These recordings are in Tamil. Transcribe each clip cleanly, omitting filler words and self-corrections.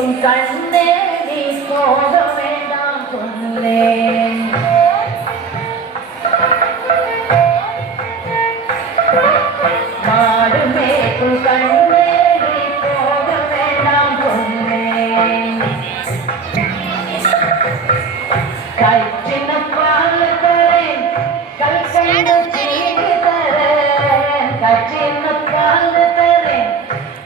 கண்ணே நீ போக வேண்டாம் சொன்னேன். மாடு மேய்க்கும் கண்ணே நீ போக வேண்டாம் சொன்னேன். சின்ன பால் தரேன் கல்கண்டு சீனி தரேன். சின்ன பால் தரேன்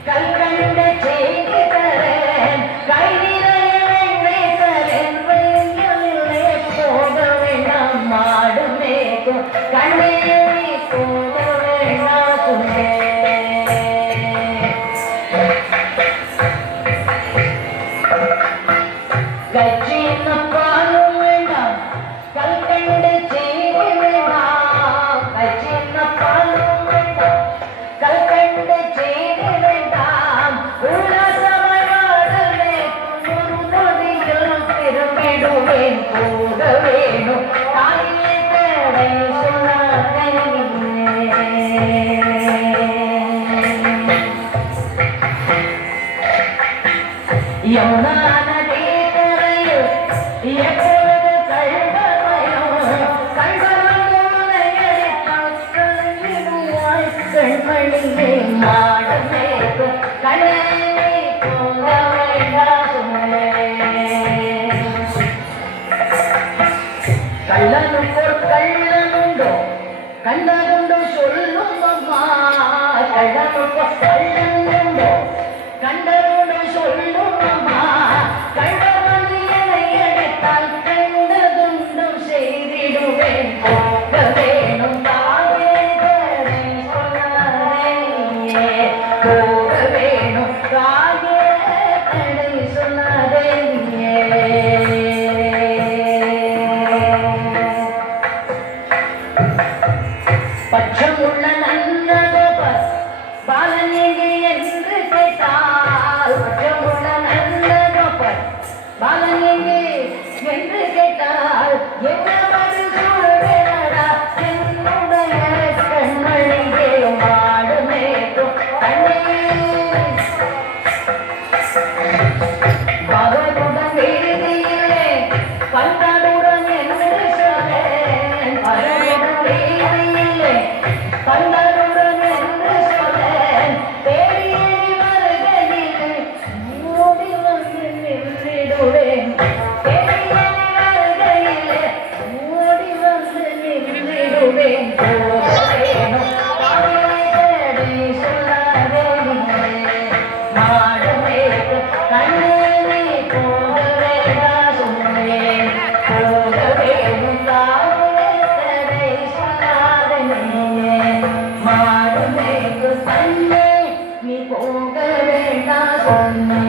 கல்கண்டு சீனி தரேன். கை நிறைய தரேன் வெயிலே போக வேண்டாம். மாடு மேய்க்கும் கண்ணே நீ போக வேண்டாம் சொன்னேன். சின்ன பாலும் வேண்டாம் கல்கண்டு சீனி வேண்டாம். சின்ன பாலும் வேண்டாம் கல்கண்டு சீனி வேண்டாம். உலகமே ஒரு நொடியில் திரும்பிடுவேன். போக வேணும் தாயே தடை சொன்னாரே. யமுனா நதி கரையில் எப்பொழுது கள்வமயம் கள்வமயடித்தால் கலங்கிடுவாய் கண்மணியே. மாடு மேய்க்கும் கண்ணே நீ போக வேண்டாம் சொன்னேன். கள்ளனுக்கோர் கள்ளனுண்டோ கண்டதுண்டோ சொல்லும் அம்மா. கள்ளனுக்கோர் கள்ளனுண்டோ கண்டதுண்டோ சொல்லும் அம்மா. கண்டவன் என்னை அடைத்தால் கண்டதுண்டும் செய்திடுவேன். போக வேணும் தாயே தடை சொன்னாரே. போக வேணும் தாயே தடை சொன்னாரே. பச்சமுள்ள நல்ல கோபர் பாலன் எங்கே என்று கேட்டால். பச்சமுள்ள நல்ல கோபர் பாலன் எங்கே என்று கேட்டால் என்ன பதில் சொல்வேனடா என்னுடைய கண்மணியே. மாடு மேய்க்கும் கண்ணே பகலுடன் வீதியிலே பந்தருடன் என்று சொன்னேன். பகலுடன் வீதியிலே பந்தருடன் என்று சொன்னேன். தேடி வருகையிலே ஓடி வந்து நின்றிடுவேன். தேடி வருகையிலே ஓடி வந்து நின்றிடுவேன். போக வேணும் தாயே தடை சொன்னாரே. மாடு மேய்க்கும் கண்ணே நீ போக வேண்டாம் சொன்னேன். போக வேணும் தாயே தடை சொன்னாரே. மாடு மேய்க்கும் கண்ணே நீ போக வேண்டாம் சொன்னேன்.